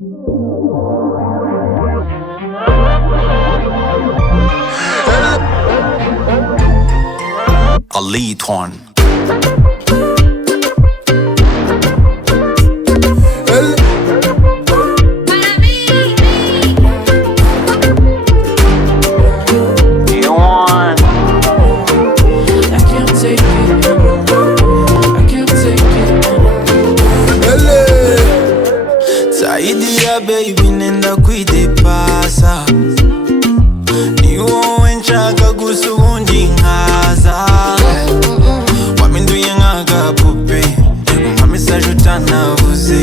A lead horn. Idea baby nenda kwidepasa ni wowe nshaka gusa ubundi nkaza waminduye nk'agapupe nka message utanavuze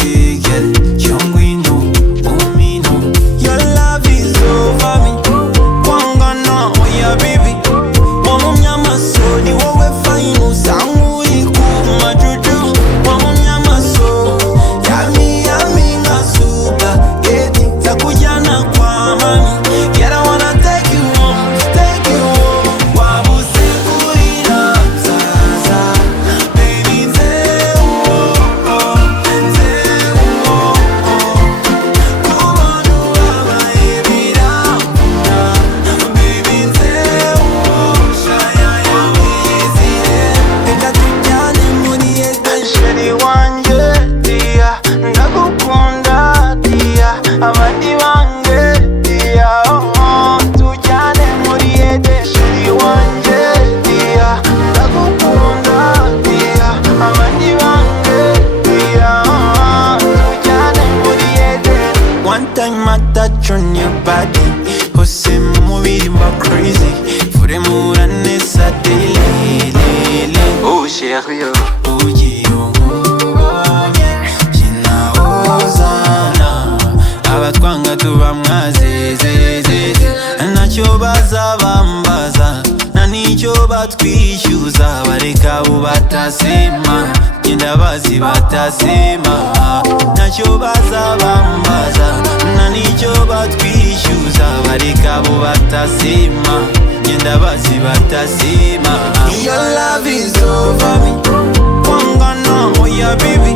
cyangwa ino umino your love is over me kwangana oya baby wamumye amaso ni wowe fine usanga uri ku majuju wamumye amaso yami takujana kwa mami. Yet I wanna take you home, take you home. Wabuse kuira sasa, baby zeo, zeo. Kubonu abayebira, baby zeo, shaya ya wizire. Eka tujyane muri edeni wanje, dia ndagukunda dia. Abandi bange dia tujyane muri edeni wanje dia ndagukunda dia. Abandi bange dia tujyane muri edeni. One time I touch on your body hose mubiri mba crazy fure muranesa daily. Oh chérie abatwanga tuba mwazezeze ntacyo bazabambaza nta nicyo batwishyuza bareka abo batasema genda bazi batasema ntacyo bazabambaza nta nicyo batwishyuza bareka abo batasema genda bazi batasema. Your love is over me kwangana oya baby